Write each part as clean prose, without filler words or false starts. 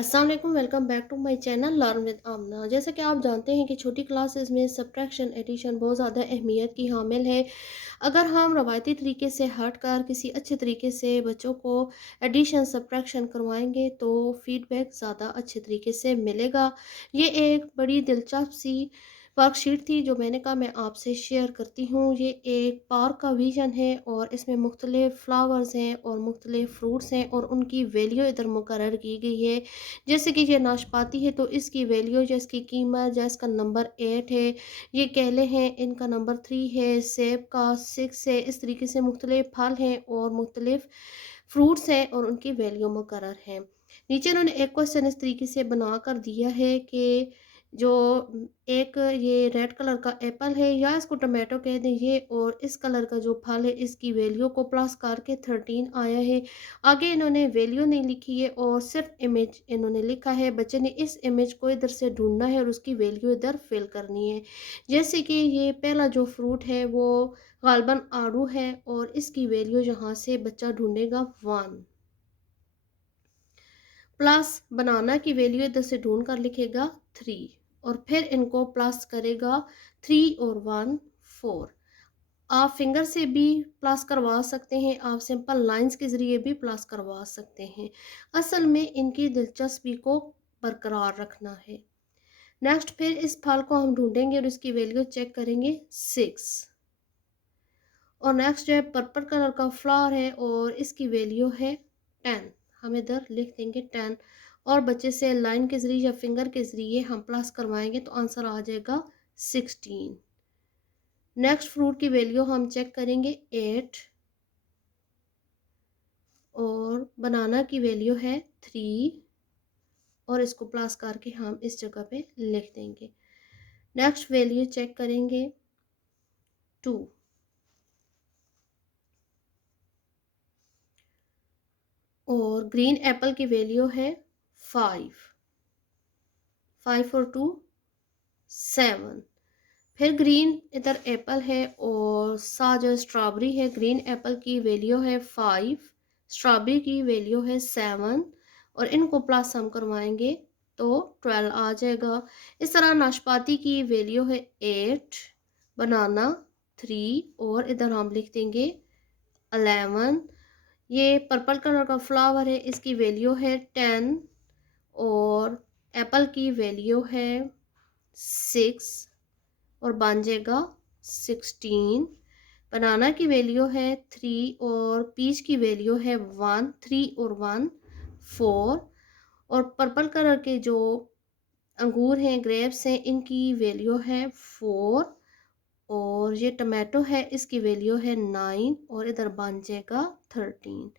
अस्सलाम वालेकुम, welcome back to my channel learn with Amna. जैसा कि आप जानते हैं कि छोटी क्लासेस में सब्ट्रैक्शन एडिशन बहुत ज़्यादा अहमियत की हामिल है। अगर हम रवायती तरीके से हटकर किसी अच्छे तरीके से बच्चों को एडिशन सब्ट्रैक्शन करवाएंगे तो फीडबैक ज़्यादा अच्छे तरीके से मिलेगा। ये एक बड़ी दिलचस्प सी वर्कशीट थी जो मैंने कहा मैं आपसे शेयर करती हूँ। ये एक पार्क का विज़न है और इसमें मुख्तलिफ फ्लावर्स हैं और मुख्तलिफ फ्रूट्स हैं और उनकी वैल्यू इधर मुकर्रर की गई है। जैसे कि ये नाशपाती है तो इसकी वैल्यू या इसकी कीमत या इसका नंबर 8 है। ये केले हैं, इनका नंबर 3 है, सेब का 6 है। इस तरीके से मुख्तलिफ फल हैं और मुख्तलिफ फ्रूट्स हैं और उनकी वैल्यू मुकर्रर है। नीचे इन्होंने एक क्वेश्चन इस तरीके से बना कर दिया है कि जो एक ये रेड कलर का एप्पल है या इसको टमाटो कह दें ये, और इस कलर का जो फल है इसकी वैल्यू को प्लस करके 13 आया है। आगे इन्होंने वैल्यू नहीं लिखी है और सिर्फ इमेज इन्होंने लिखा है। बच्चे ने इस इमेज को इधर से ढूंढना है और उसकी वैल्यू इधर फिल करनी है। जैसे कि ये पहला जो फ्रूट है वो गालबन आड़ू है और इसकी वैल्यू यहाँ से बच्चा ढूंढेगा 1, प्लस बनाना की वैल्यू इधर से ढूंढ कर लिखेगा 3 और फिर इनको प्लस करेगा 3 और 1 4। आप फिंगर से भी प्लस करवा सकते हैं, आप सिंपल लाइंस के ज़रिए भी प्लस करवा सकते हैं। असल में इनकी दिलचस्पी को बरकरार रखना है। नेक्स्ट फिर इस फल को हम ढूंढेंगे और इसकी वैल्यू चेक करेंगे 6। और नेक्स्ट जो है पर्पल कलर का फ्लावर है और इसकी वैल्यू है 10। हम इधर लिख देंगे 10 और बच्चे से लाइन के ज़रिए या फिंगर के ज़रिए हम प्लस करवाएंगे तो आंसर आ जाएगा 16। नेक्स्ट फ्रूट की वैल्यू हम चेक करेंगे 8 और बनाना की वैल्यू है 3 और इसको प्लस करके हम इस जगह पे लिख देंगे। नेक्स्ट वैल्यू चेक करेंगे 2 और ग्रीन एप्पल की वैल्यू है 5। 5 और 2 7। फिर ग्रीन इधर एप्पल है और साथ जो स्ट्रॉबेरी है, ग्रीन एप्पल की वैल्यू है 5, स्ट्रॉबेरी की वैल्यू है 7 और इनको प्लस हम करवाएंगे तो 12 आ जाएगा। इस तरह नाशपाती की वैल्यू है 8, बनाना 3 और इधर हम लिख देंगे 11। ये पर्पल कलर का फ्लावर है, इसकी वैल्यू है 10 और एप्पल की वैल्यू है 6 और बन जाएगा 16। बनाना की वैल्यू है 3 और पीच की वैल्यू है 1, 3 और 1 4 और पर्पल कलर के जो अंगूर हैं, ग्रेप्स हैं, इनकी वैल्यू है 4 और ये टमाटो है इसकी वैल्यू है 9 और इधर बन जाएगा 13।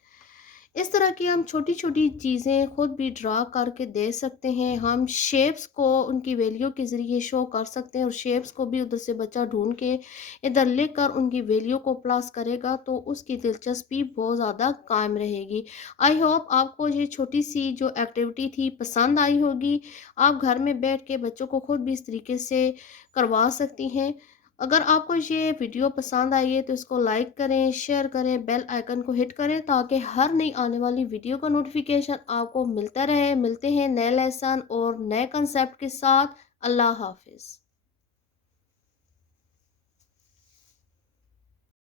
इस तरह की हम छोटी छोटी चीज़ें खुद भी ड्रा करके दे सकते हैं। हम शेप्स को उनकी वैल्यू के ज़रिए शो कर सकते हैं और शेप्स को भी उधर से बच्चा ढूंढ के इधर लिख कर उनकी वैल्यू को प्लस करेगा तो उसकी दिलचस्पी बहुत ज़्यादा कायम रहेगी। आई होप आपको ये छोटी सी जो एक्टिविटी थी पसंद आई होगी। आप घर में बैठ के बच्चों को खुद भी इस तरीके से करवा सकती हैं। अगर आपको ये वीडियो पसंद आई है तो इसको लाइक करें, शेयर करें, बेल आइकन को हिट करें ताकि हर नई आने वाली वीडियो का नोटिफिकेशन आपको मिलता रहे। मिलते हैं नए लेसन और नए कंसेप्ट के साथ। अल्लाह हाफिज़।